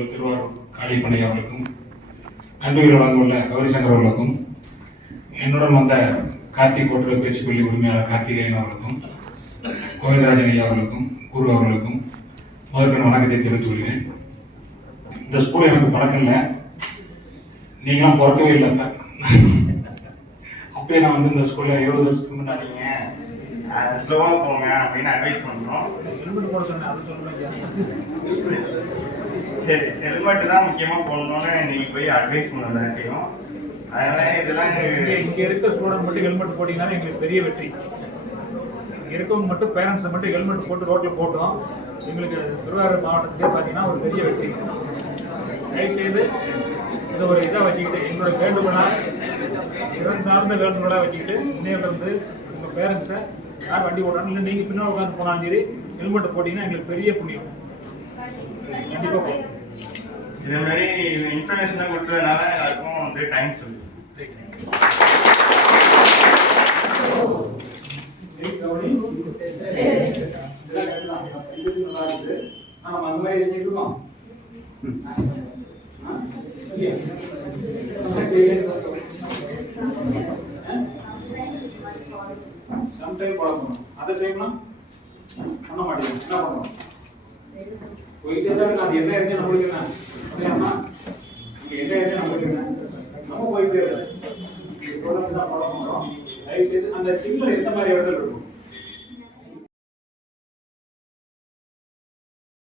வந்துள்ள திருவாரூர் காளிப்பண்ணை அவர்களுக்கும், நன்றிகள் வழங்கியுள்ள கௌரி சங்கர் அவர்களுக்கும், என்னுடன் வந்த கார்த்திக் கோட்டர பேச்சு பள்ளி உரிமையாளர் கார்த்திகேயன் அவர்களுக்கும், கோவிந்தராஜன் ஐயா அவர்களுக்கும், குரு அவர்களுக்கும் முதற்கண் வணக்கத்தை தெரிவித்துக் கொள்கிறேன். இந்த ஸ்கூல் எனக்கு பழக்கம் இல்லை, நீங்களாம் பிறக்கவே இல்லை. அப்பயே நான் வந்து இந்த ஸ்கூல்ல 20 வருஷத்துக்கு முன்னாடிங்க ஸ்லோவாக போங்க அப்படின்னு அட்வைஸ் பண்ணுறோம். ஹெல்மெட் தான் முக்கியமாக போடணும்னு இன்னைக்கு போய் அட்வைஸ் பண்ணதாட்டியும். அதனால இதெல்லாம் இங்கே இருக்க ஸ்டூடெண்ட் மட்டும் ஹெல்மெட் போட்டிங்கன்னா எங்களுக்கு பெரிய வெற்றி. இங்கே இருக்கவங்க மட்டும் பேரண்ட்ஸை மட்டும் ஹெல்மெட் போட்டு ரோட்டில் போட்டோம் எங்களுக்கு திருவாரூர் மாவட்டத்திலே பார்த்தீங்கன்னா ஒரு பெரிய வெற்றி. தயவுசெய்து இதை ஒரு இதாக வச்சுக்கிட்டு எங்களோட வேண்டுகோளாக சிறந்தார்ந்த வேண்டுகோளாக வச்சுக்கிட்டு இன்னையிலிருந்து உங்கள் பேரண்ட்ஸை யார் வண்டி ஓடுறாங்க இல்லை நீங்கள் பின்னாடி உட்காந்து போனாலும் சரி ஹெல்மெட்டை போட்டிங்கன்னா எங்களுக்கு பெரிய புண்ணியம். கண்டிப்பாக இதே மாதிரி இன்ஃபர்மேஷனாக கொடுத்ததுனால எல்லாருக்கும் வந்து தேங்க்ஸ் சொல்லு. நம்ம அந்த மாதிரி செஞ்சுருக்கோம். சம்டைம் பழக்கணும், அந்த டைம்லாம் பண்ண மாட்டேங்க. என்ன பண்ணணும்? போயிட்டே தான் இருக்கு. அது என்ன இருந்து நம்மளுக்கு என்ன என்ன இருந்து நம்மளுக்கு என்ன நம்ம போயிட்டே தான் பழக்கம். தயவு செய்து அந்த சிக்னல் எந்த மாதிரி இடத்துல இருக்கும்